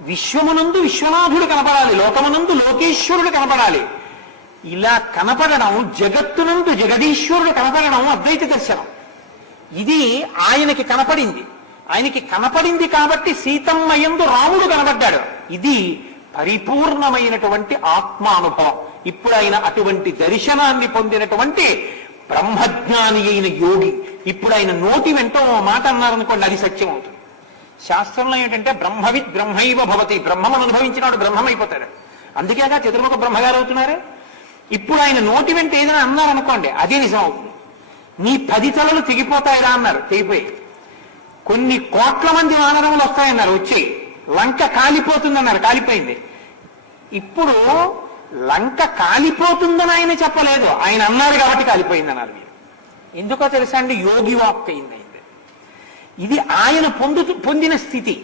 విశ్వమునందు విశ్వనాథుడు కనపడాలి లోకమునందు లోకేశ్వరుడు కనపడాలి. ఇలా కనపడడం జగత్తునందు జగదీశ్వరుడు కనపడడం అద్వైత దర్శనం. ఇది ఆయనకి కనపడింది. ఆయనకి కనపడింది కాబట్టి సీతమ్మయందు రాముడు కనబడ్డాడు. ఇది పరిపూర్ణమైనటువంటి ఆత్మానుభవం. ఇప్పుడు ఆయన అటువంటి దర్శనాన్ని పొందినటువంటి బ్రహ్మజ్ఞాని అయిన యోగి. ఇప్పుడు ఆయన నోటి వెంట ఓ మాట అన్నారనుకోండి అది సత్యం అవుతుంది శాస్త్రంలో ఏంటంటే బ్రహ్మవిత్ బ్రహ్మైవ భవతి. బ్రహ్మను అనుభవించినాడు బ్రహ్మమైపోతాడు. అందుకేగా చతుర్ముఖ బ్రహ్మగారు అవుతున్నారు. ఇప్పుడు ఆయన నోటి వెంట ఏదైనా అన్నారనుకోండి అదే నిజం అవుతుంది. నీ పది తలలు తెగిపోతాయిరా అన్నారు తెగిపోయి. కొన్ని కోట్ల మంది వానరములు వస్తాయన్నారు వచ్చి. లంక కాలిపోతుందన్నారు కాలిపోయింది. ఇప్పుడు లంక కాలిపోతుందని ఆయన చెప్పలేదు. ఆయన అన్నారు కాబట్టి కాలిపోయింది అన్నారు మీరు. ఎందుకో తెలుసా అండి? యోగి వాక్ అయింది అయింది. ఇది ఆయన పొందుతూ పొందిన స్థితి.